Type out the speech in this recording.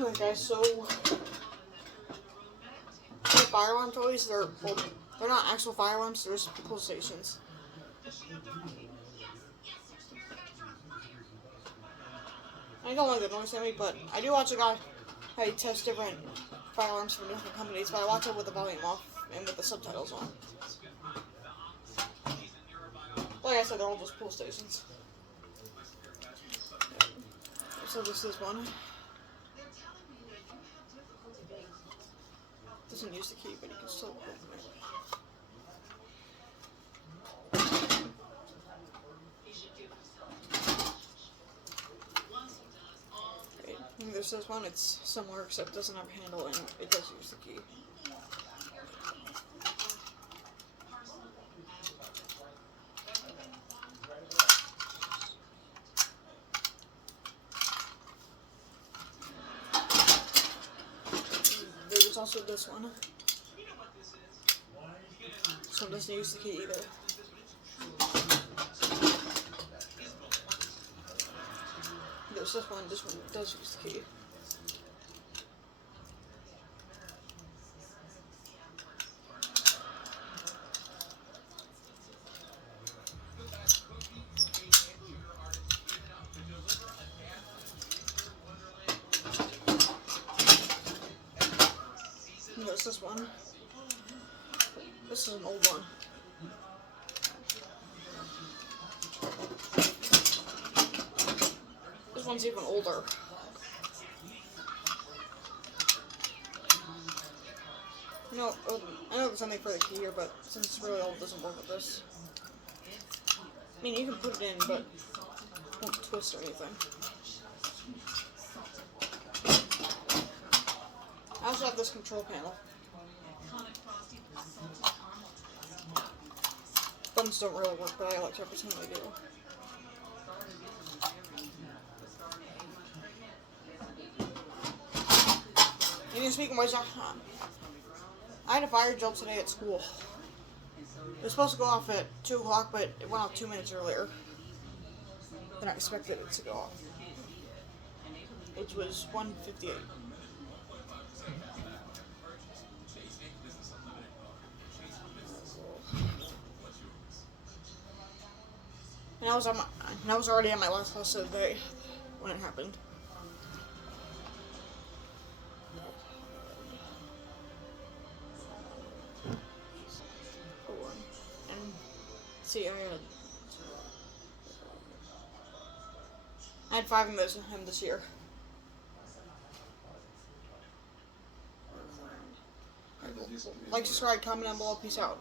Okay, so the firearm toys, they're not actual firearms, they're just pull stations. I don't like the noise at me, but I do watch a guy how he tests different firearms from different companies, but I watch it with the volume off and with the subtitles on. Like I said, they're all just pull stations. So this is one. Doesn't use the key, but you can still open it. Right. And there's this one, it's similar except it doesn't have a handle and it does use the key. There's also this one. This one doesn't use the key either. There's this one does use the key. And there's this one. This is an old one. This one's even older. No, I know there's something for the key here, but since it's really old, it doesn't work with this. I mean, you can put it in, but it won't twist or anything. I also have this control panel. Buttons don't really work, but I like to pretend they do. And speaking of which, I had a fire drill today at school. It was supposed to go off at 2 o'clock, but it went off 2 minutes earlier than I expected it to go off, which was 1:58. And I was already at my last class of the day when it happened. And see, I had 5 of those in him this year. Like, subscribe, comment down below. Peace out.